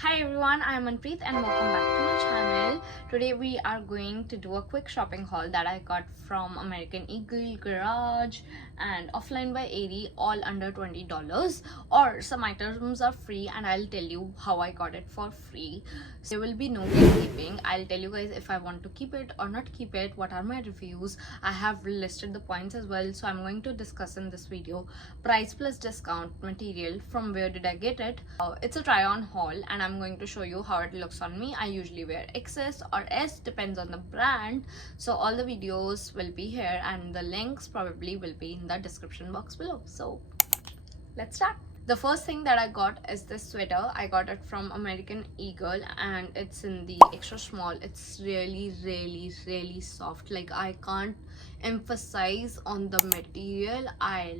Hi everyone, I am Manpreet and welcome back to my channel. Today we are going to do a quick shopping haul that I got from American Eagle, Garage and Offline by Aerie, all under $20, or some items are free and I'll tell you how I got it for free. So there will be no gatekeeping. I'll tell you guys if I want to keep it or not keep it, what are my reviews. I have listed the points as well, so I'm going to discuss in this video price plus discount, material, from where did I get it. It's a try on haul and I'm going to show you how it looks on me. I usually wear XS or S, depends on the brand. So all the videos will be here and the links probably will be in the description box below. So let's start. The first thing that I got is this sweater. I got it from American Eagle and it's in the extra small. It's really soft. Like, I can't emphasize on the material. I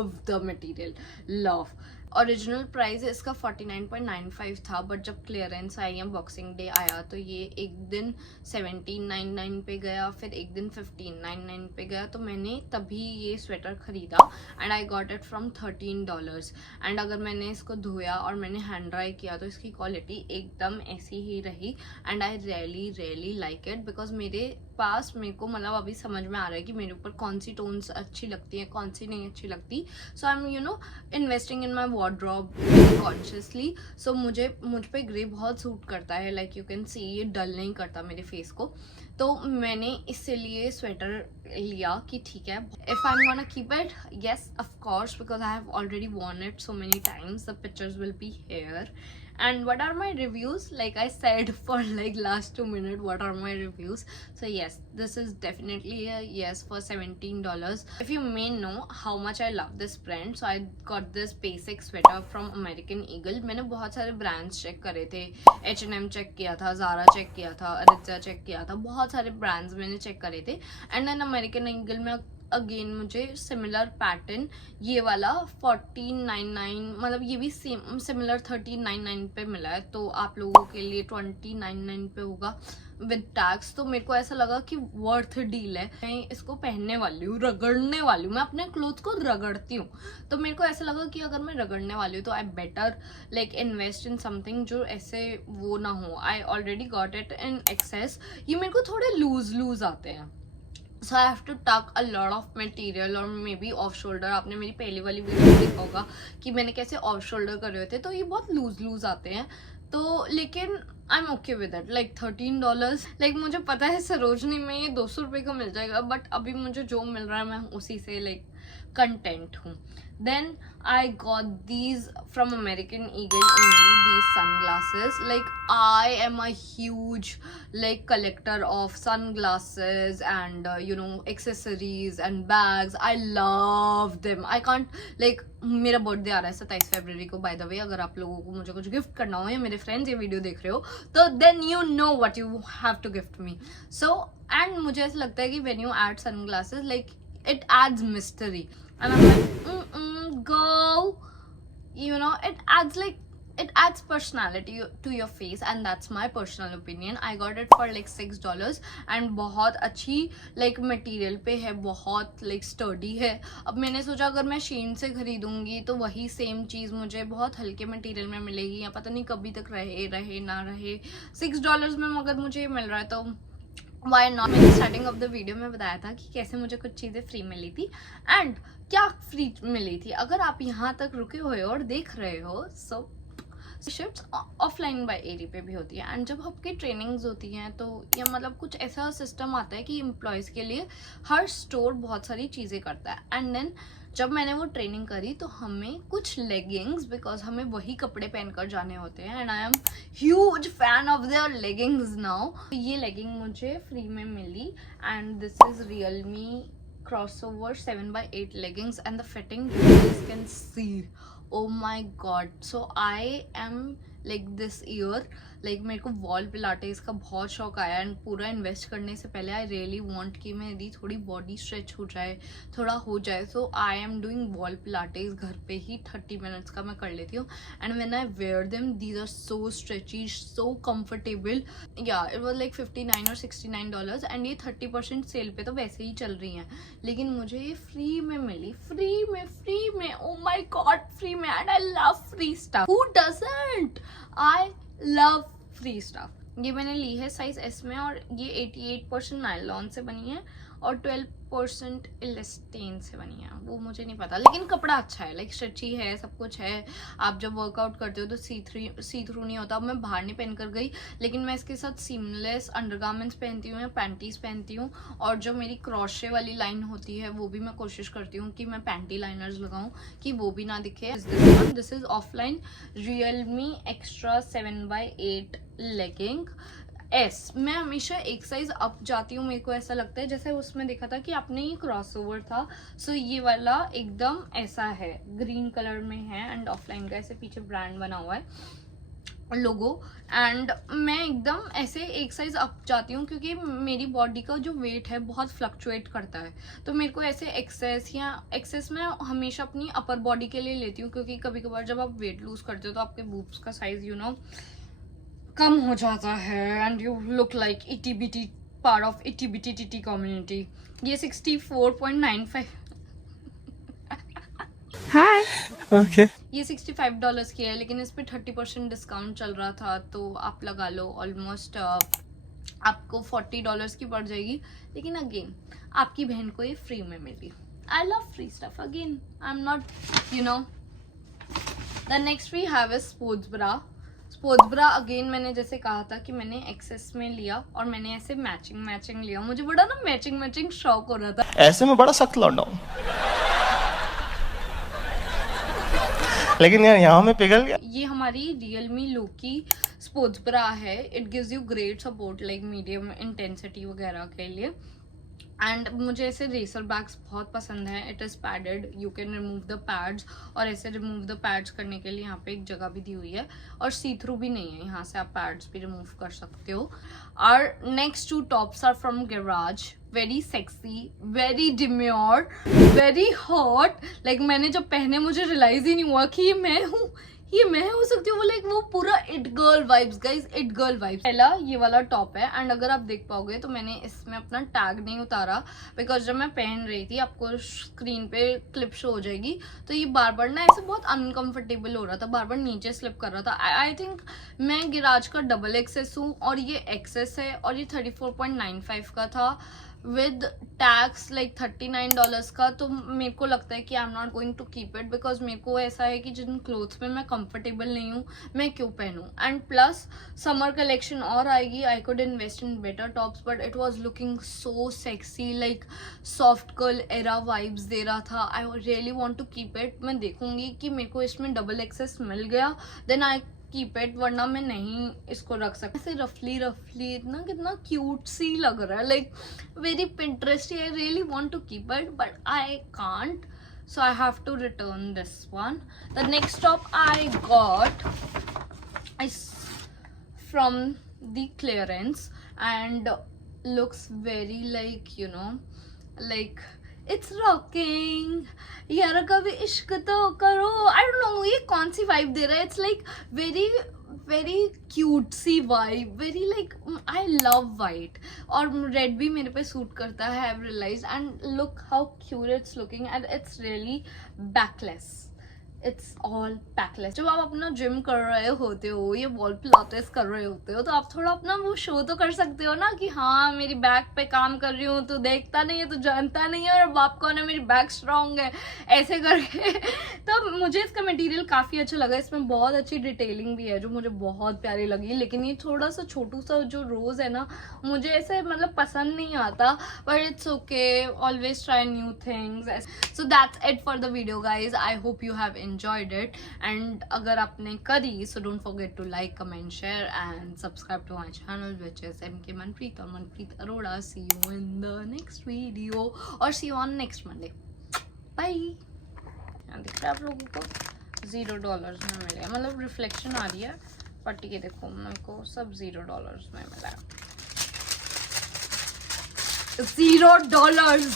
love the material. Love. Original price इसका 49.95 था, but जब clearance आई या boxing day आया तो ये एक दिन 17.99 पे गया, फिर एक दिन 15.99 पे गया. तो मैंने तभी ये स्वेटर खरीदा and I got it from $13. And अगर मैंने इसको धोया और मैंने हैंड ड्राई किया तो इसकी क्वालिटी एकदम ऐसी ही रही and I really like it. Because मेरे पास मेरे को मतलब अभी समझ में आ रहा है कि मेरे ऊपर कौन सी टोन्स अच्छी लगती हैं, कौन सी नहीं अच्छी लगती. So I am investing in my wardrobe consciously. So मुझ पे ग्रे बहुत सूट करता है. लाइक यू कैन सी, ये डल नहीं करता मेरे फेस को. तो मैंने इसीलिए स्वेटर लिया कि ठीक है, if I am gonna keep it, yes of course, because I have already worn it so many times. The pictures will be here. And what are my reviews? Like I said for like last 2 minutes, what are my reviews? So yes, this is definitely a yes for $17. If you may know how much I love this brand, so I got this basic sweater from American Eagle. मैंने बहुत सारे brands check करे थे. H&M check किया था, Zara check किया था, Aritzia check किया था, बहुत सारे brands मैंने check करे थे. And then American Eagle में अगेन मुझे सिमिलर पैटर्न ये वाला 14.99, मतलब ये भी सेम सिमिलर 13.99 पे मिला है. तो आप लोगों के लिए 20.99 पे होगा विद टैक्स. तो मेरे को ऐसा लगा कि वर्थ डील है. मैं इसको पहनने वाली हूँ, रगड़ने वाली हूँ. मैं अपने क्लोथ को रगड़ती हूँ, तो मेरे को ऐसा लगा कि अगर मैं रगड़ने वाली हूँ तो I better like invest in something जो ऐसे वो ना हो. I already got it in excess. ये मेरे को थोड़े लूज आते हैं. सो आई हैव टू टक अ लॉट ऑफ मटेरियल और मे बी ऑफ शोल्डर. आपने मेरी पहली वाली वीडियो देखा होगा कि मैंने कैसे ऑफ शोल्डर करे हुए थे. तो ये बहुत लूज आते हैं. तो लेकिन I am okay with it. Like $13, like मुझे पता है सरोजनी में ये 200 रुपये का मिल जाएगा, बट अभी मुझे जो मिल रहा है मैं उसी से लाइक कंटेंट हूँ. Then I got these from American Eagle only, these sunglasses. Like I am a huge like collector of sunglasses and accessories and bags. I love them. I can't like, मेरा birthday आ रहा है 27 फरवरी को. By the way, अगर आप लोगों को मुझे कुछ गिफ्ट करना हो या मेरे फ्रेंड्स ये वीडियो देख रहे हो तो then you know what you have to gift me. So and मुझे ऐसा लगता है कि when you add sunglasses, like it adds mystery and I'm like girl, it adds personality to your face and that's my personal opinion. I got it for like $6 and बहुत अच्छी like material पे है, बहुत like sturdy है. अब मैंने सोचा अगर मैं Shein से खरीदूंगी तो वही सेम चीज़ मुझे बहुत हल्के मटेरियल में मिलेगी, या पता नहीं कभी तक रहे ना रहे. $6 में अगर मुझे मिल रहा है तो वाई नॉट. मैंने स्टार्टिंग ऑफ द वीडियो में बताया था कि कैसे मुझे कुछ चीज़ें फ्री मिली थी एंड क्या फ्री मिली थी. अगर आप यहाँ तक रुके हुए हो और देख रहे हो, सो शिफ्ट्स ऑफलाइन बाय एरी पे भी होती है. एंड जब आपकी ट्रेनिंग्स होती हैं तो ये मतलब कुछ ऐसा सिस्टम आता है कि एम्प्लॉयज़ के लिए हर स्टोर बहुत सारी चीज़ें करता है. एंड देन जब मैंने वो ट्रेनिंग करी तो हमें कुछ लेगिंग्स, बिकॉज हमें वही कपड़े पहनकर जाने होते हैं and I am huge fan of their leggings now. ये लेगिंग मुझे फ्री में मिली and this is Realme crossover 7x8 leggings and the fitting you guys can see, oh my god. So I am like this year like मेरे को wall Pilates का बहुत शौक आया एंड पूरा इन्वेस्ट करने से पहले आई रियली वांट कि मेरी थोड़ी बॉडी स्ट्रेच हो जाए, थोड़ा हो जाए. So I am doing wall pilates घर पे ही. 30 मिनट्स का मैं कर लेती हूँ and when I wear them these are so stretchy, so comfortable. या it was like $59 or $69 and ये 30% सेल पे तो वैसे ही चल रही हैं, लेकिन मुझे ये फ्री में मिली. फ्री में ओ माय गॉड, फ्री में. And I love free stuff. Who doesn't? I love free stuff. ये मैंने ली है साइज एस में और ये 88% नायलॉन से बनी है और 12% इलास्टिन से बनी है. वो मुझे नहीं पता, लेकिन कपड़ा अच्छा है, लाइक स्ट्रेची है, सब कुछ है. आप जब वर्कआउट करते हो तो सी थ्रू नहीं होता. अब मैं बाहर नहीं पहन कर गई, लेकिन मैं इसके साथ सीमलेस अंडरगारमेंट्स पहनती हूँ या पैंटीज पहनती हूँ. और जो मेरी क्रोशे वाली लाइन होती है वो भी मैं कोशिश करती हूँ कि मैं पैंटी लाइनर्स लगाऊँ कि वो भी ना दिखे. This is offline Realme Extra 7x8 leggings. मैं हमेशा एक साइज अप जाती हूँ. मेरे को ऐसा लगता है जैसे उसमें देखा था कि आपने ये क्रॉसओवर था. सो ये वाला एकदम ऐसा है, ग्रीन कलर में है एंड ऑफलाइन का ऐसे पीछे ब्रांड बना हुआ है लोगो. एंड मैं एकदम ऐसे एक साइज अप जाती हूँ क्योंकि मेरी बॉडी का जो वेट है बहुत फ्लक्चुएट करता है. तो मेरे को ऐसे एक्सेस मैं हमेशा अपनी अपर बॉडी के लिए लेती हूँ, क्योंकि कभी कभार जब आप वेट लूज करते हो तो आपके बूब्स का साइज कम हो जाता है एंड यू लुक लाइक इटी बिटी पार्ट ऑफ इटी बिटी टीटी कम्युनिटी. ये 64.95 हाय ओके. ये $65 की है, लेकिन इस पे 30% डिस्काउंट चल रहा था तो आप लगा लो. ऑलमोस्ट आपको $40 की पड़ जाएगी, लेकिन अगेन आपकी बहन को ये फ्री में मिली. I love free stuff. Again I am not the next we have is sports bra. Again मैंने जैसे कहा था कि मैंने एक्सेस में लिया और मैंने ऐसे मैचिंग लिया. मुझे बड़ा ना मैचिंग शौक हो रहा था. ऐसे में बड़ा सख्त लौंडा हूं, लेकिन यार यहाँ में पिघल गया. ये हमारी Realme Loki स्पोर्ट्स ब्रा है. It gives you great support like medium intensity वगैरह के लिए. एंड मुझे ऐसे रेसर बैग्स बहुत पसंद है. It is padded, you can remove the pads. और ऐसे रिमूव द पैड्स करने के लिए यहाँ पे एक जगह भी दी हुई है और सी थ्रू भी नहीं है, यहाँ से आप पैड्स भी रिमूव कर सकते हो. और next 2 tops are from Garage. Very sexy, very demure, very hot. Like मैंने जब पहने मुझे रियलाइज ही नहीं हुआ कि ये मैं हो सकती हूँ. लाइक वो पूरा it girl vibes guys, it girl vibes. पहला ये वाला टॉप है एंड अगर आप देख पाओगे तो मैंने इसमें अपना टैग नहीं उतारा, बिकॉज जब मैं पहन रही थी, आपको स्क्रीन पे क्लिप शो हो जाएगी, तो ये बार बार ना ऐसे बहुत अनकंफर्टेबल हो रहा था, बार बार नीचे स्लिप कर रहा था. आई थिंक मैं गिराज का डबल एक्सेस हूँ और ये एक्सेस है और ये 34.95 का था विद टैक्स लाइक $39 का. तो मेरे को लगता है कि I am not going to keep it, because मेरे को ऐसा है कि जिन क्लोथ्स में मैं कंफर्टेबल नहीं हूँ मैं क्यों पहनूँ. एंड प्लस समर कलेक्शन और आएगी. I could invest in better tops but it was looking so sexy, like soft girl era vibes दे रहा था. I really want to keep it. मैं देखूंगी कि मेरे को इसमें डबल एक्सेस मिल गया देन आई कीप इट, वरना मैं नहीं इसको रख सकती. ऐसे रफली इतना कितना क्यूट सी लग रहा है, like very Pinteresty. I really want to keep it but I can't, so I have to return this one. The next top I got is from the clearance and looks very like like it's rocking. यार कभी इश्क तो करो. I don't know ये कौन सी vibe दे रहा है. It's like very cutesy vibe, very like I love white और red भी मेरे पे सूट करता है. I've realized and look how cute it's looking and it's really backless. It's all backless. जब आप अपना जिम कर रहे होते हो, ये वॉल पिलाटेस कर रहे होते हो, तो आप थोड़ा अपना वो शो तो कर सकते हो ना कि हाँ मेरी बैक पे काम कर रही हूँ, तो देखता नहीं है, तो जानता नहीं है और बाप कौन है, मेरी बैक स्ट्रांग है, ऐसे करके. तो मुझे इसका मटेरियल काफ़ी अच्छा लगा. इसमें बहुत अच्छी डिटेलिंग भी है जो मुझे बहुत प्यारी लगी. लेकिन ये थोड़ा सा छोटू सा जो रोज़ है ना, मुझे ऐसे मतलब पसंद नहीं आता, but it's okay. Always try new things. So that's it for the video guys. I hope you have enjoyed it and अगर आपने करी so don't forget to like, comment, share and subscribe to my channel which is MK Manpreet or Manpreet Arora. See you in the next video or see you on next Monday. Bye. दिख रहा है आप लोगों को $0 में मिले, मतलब reflection आ रही है पट्टी के देखो मेरे को सब $0 में मिला है। $0